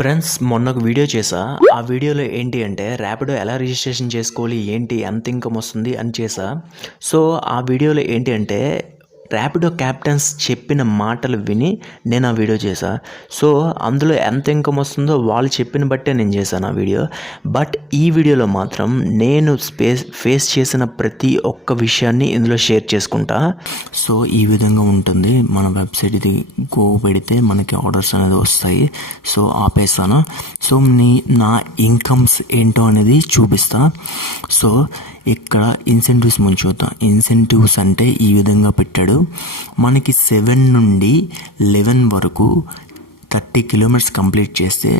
Friends మొన్న ఒక video చేసా. ఆ వీడియోలో ఏంటి అంటే ర్యాపిడో ఎలా రిజిస్ట్రేషన్ చేసుకోవాలి, ఏంటి, ఎంత ఇన్కమ్ వస్తుంది అని చేసా. సో ఆ వీడియోలో ఏంటి అంటే ర్యాపిడో క్యాప్టెన్స్ చెప్పిన మాటలు విని నేను ఆ వీడియో చేశా. సో అందులో ఎంత ఇన్కమ్ వస్తుందో వాళ్ళు చెప్పిన బట్టే నేను చేశాను ఆ వీడియో. బట్ ఈ వీడియోలో మాత్రం నేను ఫేస్ చేసిన ప్రతి ఒక్క విషయాన్ని ఇందులో షేర్ చేసుకుంటా. సో ఈ విధంగా ఉంటుంది మన వెబ్సైట్. ఇది గో పెడితే మనకి ఆర్డర్స్ అనేది వస్తాయి. సో ఆపేస్తాను. సో నా ఇన్కమ్స్ ఏంటో అనేది చూపిస్తా. సో ఇక్కడ ఇన్సెంటివ్స్ ముందు చూద్దాం. ఇన్సెంటివ్స్ అంటే ఈ విధంగా పెట్టాడు. మనకి 7 నుండి 11 వరకు 30 కిలోమీటర్స్ కంప్లీట్ చేస్తే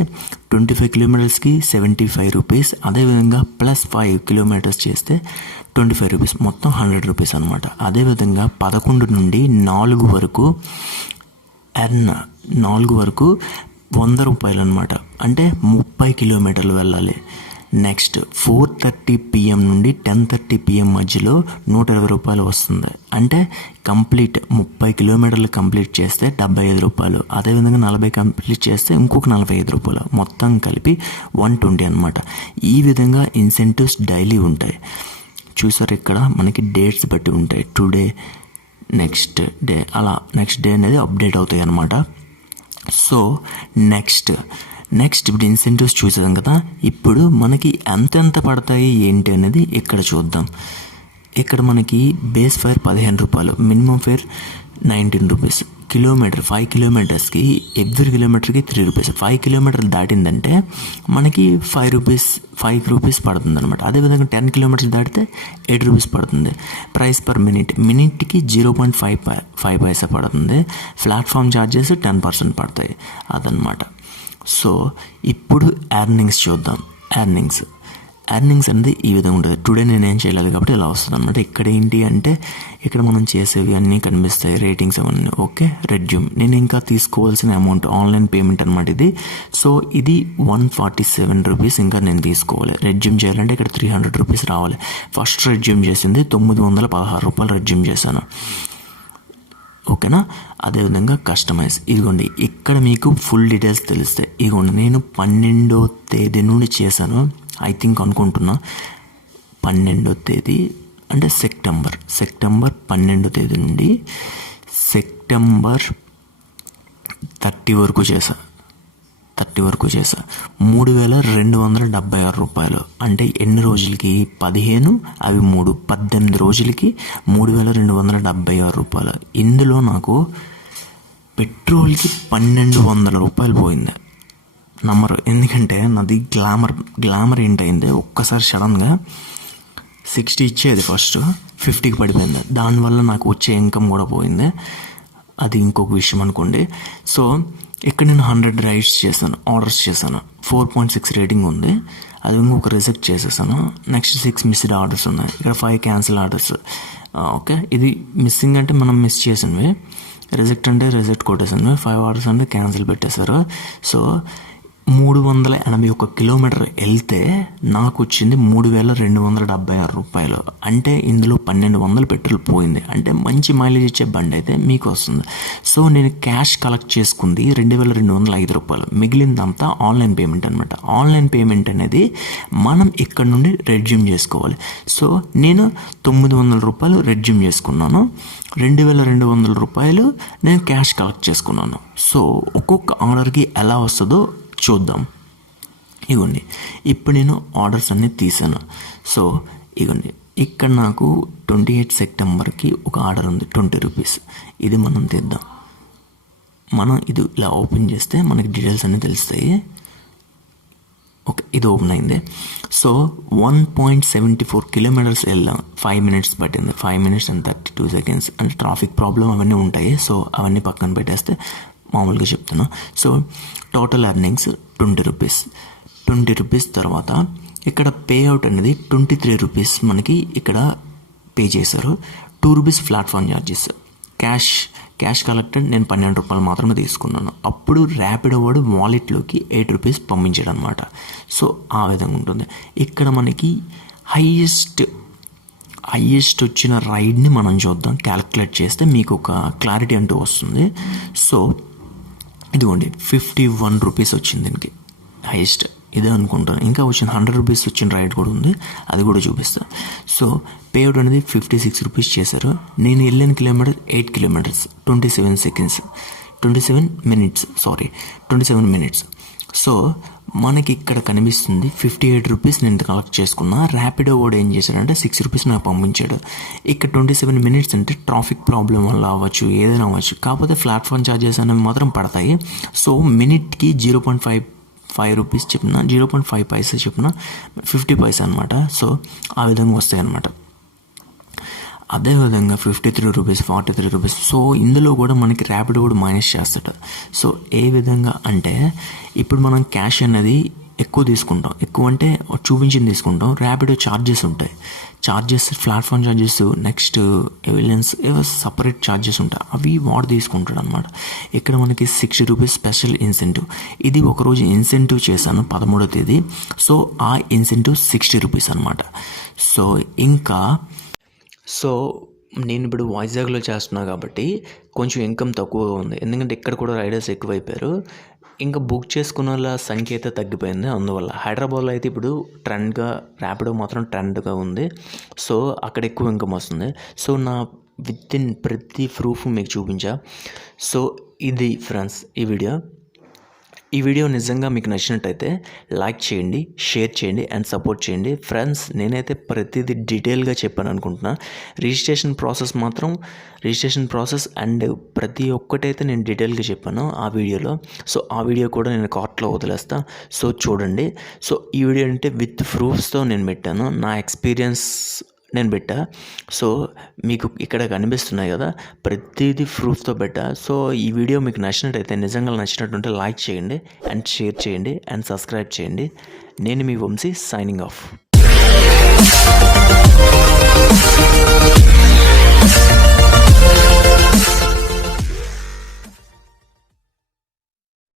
25 కిలోమీటర్స్కి 75 రూపీస్. అదేవిధంగా ప్లస్ 5 కిలోమీటర్స్ చేస్తే 25 రూపీస్, మొత్తం 100 రూపీస్ అనమాట. అదేవిధంగా 11 నుండి 4 వరకు 100 రూపాయలు అనమాట. అంటే 30 కిలోమీటర్లు వెళ్ళాలి. నెక్స్ట్ 4:30 PM నుండి 10:30 PM మధ్యలో 120 రూపాయలు వస్తుంది. అంటే కంప్లీట్ 30 కిలోమీటర్లు కంప్లీట్ చేస్తే 75 రూపాయలు. అదేవిధంగా 40 కంప్లీట్ చేస్తే ఇంకొక 45 రూపాయలు, మొత్తం కలిపి 120 అనమాట. ఈ విధంగా ఇన్సెంటివ్స్ డైలీ ఉంటాయి. చూసారు ఇక్కడ మనకి డేట్స్ బట్టి ఉంటాయి. టుడే, నెక్స్ట్ డే, అలా నెక్స్ట్ డే అనేది అప్డేట్ అవుతాయి అనమాట. సో నెక్స్ట్ ఇప్పుడు ఇన్సెంటివ్స్ చూసాం కదా. ఇప్పుడు మనకి ఎంతెంత పడతాయి ఏంటి అనేది ఇక్కడ చూద్దాం. ఇక్కడ మనకి బేస్ ఫేర్ 15 రూపాయలు, మినిమం ఫేర్ 19 రూపీస్. కిలోమీటర్ 5 కిలోమీటర్స్కి ఎవ్రీ కిలోమీటర్కి 3 రూపీస్. 5 కిలోమీటర్లు దాటిందంటే మనకి 5 రూపీస్ పడుతుంది అనమాట. అదేవిధంగా 10 కిలోమీటర్స్ దాటితే 8 రూపీస్ పడుతుంది. ప్రైస్ పర్ మినిట్కి 0.5 పైసా పడుతుంది. ప్లాట్ఫామ్ ఛార్జెస్ 10% పడతాయి అదనమాట. సో ఇప్పుడు ఎర్నింగ్స్ చూద్దాం. ఎర్నింగ్స్ అనేది ఈ విధంగా ఉంటుంది. టుడే నేనేం చేయలేదు కాబట్టి ఇలా వస్తుంది అనమాట. ఇక్కడ ఏంటి అంటే ఇక్కడ మనం చేసేవి అన్నీ కనిపిస్తాయి, రేటింగ్స్ అవన్నీ. ఓకే, రెడ్యూమ్ నేను ఇంకా తీసుకోవాల్సిన అమౌంట్ ఆన్లైన్ పేమెంట్ అనమాట ఇది. సో ఇది 147 రూపీస్ ఇంకా నేను తీసుకోవాలి. రెడ్యూమ్ చేయాలంటే ఇక్కడ 300 రూపీస్ రావాలి. ఫస్ట్ రెడ్యూమ్ చేసింది 916 రూపాయలు రెడ్యూమ్ చేశాను. ఓకేనా. అదేవిధంగా కస్టమైజ్, ఇదిగోండి ఇక్కడ మీకు ఫుల్ డీటెయిల్స్ తెలుస్తాయి. ఇదిగోండి నేను 12వ తేదీ నుండి చేశాను. ఐ థింక్ అనుకుంటున్నా 12వ తేదీ అంటే సెప్టెంబర్ 12వ తేదీ నుండి సెప్టెంబర్ 30 వరకు చేశా. 3276 రూపాయలు. అంటే ఎన్ని రోజులకి? 15, అవి 3, 18 రోజులకి 3276 రూపాయలు. ఇందులో నాకు పెట్రోల్కి 1200 రూపాయలు పోయింది. నమ్మరు, ఎందుకంటే నాది గ్లామర్ ఏంటైంది, ఒక్కసారి సడన్గా 60 ఇచ్చేది, ఫస్ట్ 50కి పడిపోయింది. దానివల్ల నాకు వచ్చే ఇన్కమ్ కూడా పోయింది. అది ఇంకొక విషయం అనుకోండి. సో ఇక్కడ నేను 100 రైడ్స్ చేశాను, ఆర్డర్స్ చేశాను. 4.6 రేటింగ్ ఉంది. అది ఇంకొక రిజెక్ట్ చేసేసాను. నెక్స్ట్ 6 మిస్డ్ ఆర్డర్స్ ఉన్నాయి. ఇక్కడ 5 క్యాన్సిల్ ఆర్డర్స్. ఓకే, ఇది మిస్సింగ్ అంటే మనం మిస్ చేసినవి, రిజెక్ట్ అంటే రిజెక్ట్ కొట్టేసాను. 5 ఆర్డర్స్ అంటే క్యాన్సిల్ పెట్టేశారు. సో 381 కిలోమీటర్ వెళ్తే నాకు వచ్చింది 3276 రూపాయలు. అంటే ఇందులో 1200 పెట్రోల్ పోయింది. అంటే మంచి మైలేజ్ ఇచ్చే బండి అయితే మీకు వస్తుంది. సో నేను క్యాష్ కలెక్ట్ చేసుకుంది 2205 రూపాయలు. మిగిలిందంతా ఆన్లైన్ పేమెంట్ అనమాట. ఆన్లైన్ పేమెంట్ అనేది మనం ఇక్కడ నుండి రెడ్యూమ్ చేసుకోవాలి. సో నేను 900 రూపాయలు రెడ్యూమ్ చేసుకున్నాను. 2200 రూపాయలు నేను క్యాష్ కలెక్ట్ చేసుకున్నాను. సో ఒక్కొక్క ఆర్డర్కి ఎలా వస్తుందో చూద్దాం. ఇగోండి ఇప్పుడు నేను ఆర్డర్స్ అన్నీ తీసాను. సో ఇగోండి ఇక్కడ నాకు 28 సెప్టెంబర్కి ఒక ఆర్డర్ ఉంది, 20 రూపీస్. ఇది మనం తీద్దాం. మనం ఇది ఇలా ఓపెన్ చేస్తే మనకి డీటెయిల్స్ అన్నీ తెలుస్తాయి. ఓకే, ఇది ఓపెన్ అయింది. సో 1.74 కిలోమీటర్స్ వెళ్ళాం. 5 మినిట్స్ పట్టింది. 5 మినిట్స్ అండ్ 32 సెకండ్స్. అంటే ట్రాఫిక్ ప్రాబ్లం అవన్నీ ఉంటాయి. సో అవన్నీ పక్కన పెట్టేస్తే మామూలుగా చెప్తున్నా. So total earnings 20 rupees. 20 rupees తర్వాత ఇక్కడ పే అవుట్ అనేది 23 రూపీస్ మనకి ఇక్కడ పే చేశారు. 2 rupees platform charges. Cash collected నేను 12 రూపాయలు మాత్రమే తీసుకున్నాను. అప్పుడు ర్యాపిడో వాడు వాలెట్లోకి 8 రూపీస్ పంపించాడు అనమాట. సో ఆ విధంగా ఉంటుంది. ఇక్కడ మనకి హైయెస్ట్ వచ్చిన రైడ్ని మనం చూద్దాం. క్యాలిక్యులేట్ చేస్తే మీకు ఒక క్లారిటీ అంటూ వస్తుంది. సో ఇదిగోండి 51 రూపీస్ వచ్చింది దీనికి. హైయెస్ట్ ఇదే అనుకుంటాను. ఇంకా వచ్చిన 100 రూపీస్ వచ్చిన రైడ్ కూడా ఉంది, అది కూడా చూపిస్తాను. సో పేఅవుట్ అనేది 56 రూపీస్ చేశారు. నేను వెళ్ళిన kilometer 8 kilometers 27 seconds 27 minutes. So మనకి ఇక్కడ కనిపిస్తుంది 58 రూపీస్ నేను కలెక్ట్ చేసుకున్నా. ర్యాపిడో వాడు ఏం చేశాడంటే 6 రూపీస్ నాకు పంపించాడు. ఇక్కడ 27 మినిట్స్ అంటే ట్రాఫిక్ ప్రాబ్లం వల్ల అవ్వచ్చు, ఏదైనా అవ్వచ్చు, కాకపోతే ప్లాట్ఫామ్ ఛార్జెస్ అనేవి మాత్రం పడతాయి. సో మినిట్కి 0.5 రూపీస్ చెప్పిన 0.5 పైసా చెప్పిన 50 పైసా అనమాట. సో ఆ విధంగా వస్తాయి అన్నమాట. అదేవిధంగా 53 రూపీస్ 43 రూపీస్. సో ఇందులో కూడా మనకి ర్యాపిడో కూడా మైనస్ చేస్తాడు. సో ఏ విధంగా అంటే ఇప్పుడు మనం క్యాష్ అనేది ఎక్కువ తీసుకుంటాం, ఎక్కువ అంటే చూపించింది తీసుకుంటాం. ర్యాపిడో ఛార్జెస్ ఉంటాయి, ప్లాట్ఫామ్ ఛార్జెస్, నెక్స్ట్ ఎవిడెన్స్ ఏవో సపరేట్ ఛార్జెస్ ఉంటాయి, అవి వాడు తీసుకుంటాడు అనమాట. ఇక్కడ మనకి 60 రూపీస్ స్పెషల్ ఇన్సెంటివ్. ఇది ఒకరోజు ఇన్సెంటివ్ చేశాను 13వ తేదీ. సో ఆ ఇన్సెంటివ్ 60 రూపీస్ అనమాట. సో నేను ఇప్పుడు వైజాగ్లో చేస్తున్నా కాబట్టి కొంచెం ఇన్కమ్ తక్కువగా ఉంది, ఎందుకంటే ఇక్కడ కూడా రైడర్స్ ఎక్కువైపోయారు. ఇంకా బుక్ చేసుకున్న వాళ్ళ సంఖ్య అయితే తగ్గిపోయింది. అందువల్ల హైదరాబాద్లో అయితే ఇప్పుడు ట్రెండ్గా ర్యాపిడో మాత్రం ట్రెండ్గా ఉంది. సో అక్కడ ఎక్కువ ఇన్కమ్ వస్తుంది. సో నా ప్రతి ప్రూఫ్ మీకు చూపించా. సో ఇది ఫ్రెండ్స్ ఈ వీడియో నిజంగా మీకు నచ్చినట్టయితే లైక్ చేయండి, షేర్ చేయండి అండ్ సపోర్ట్ చేయండి. ఫ్రెండ్స్ నేనైతే ప్రతిదీ డీటెయిల్గా చెప్పాను అనుకుంటున్నా. రిజిస్ట్రేషన్ ప్రాసెస్ అండ్ ప్రతి ఒక్కటైతే నేను డీటెయిల్గా చెప్పాను ఆ వీడియోలో. సో ఆ వీడియో కూడా నేను కార్ట్లో వదిలేస్తా, సో చూడండి. సో ఈ వీడియో అంటే విత్ ప్రూఫ్స్తో నేను పెట్టాను, నా ఎక్స్పీరియన్స్ నేను పెట్టా. సో మీకు ఇక్కడ కనిపిస్తున్నాయి కదా, ప్రతిదీ ప్రూఫ్తో పెట్టా. సో ఈ వీడియో మీకు నచ్చినట్టయితే, నిజంగా నచ్చినట్టుంటే లైక్ చేయండి అండ్ షేర్ చేయండి అండ్ సబ్స్క్రైబ్ చేయండి. నేను మీ వంశీ, సైనింగ్ ఆఫ్.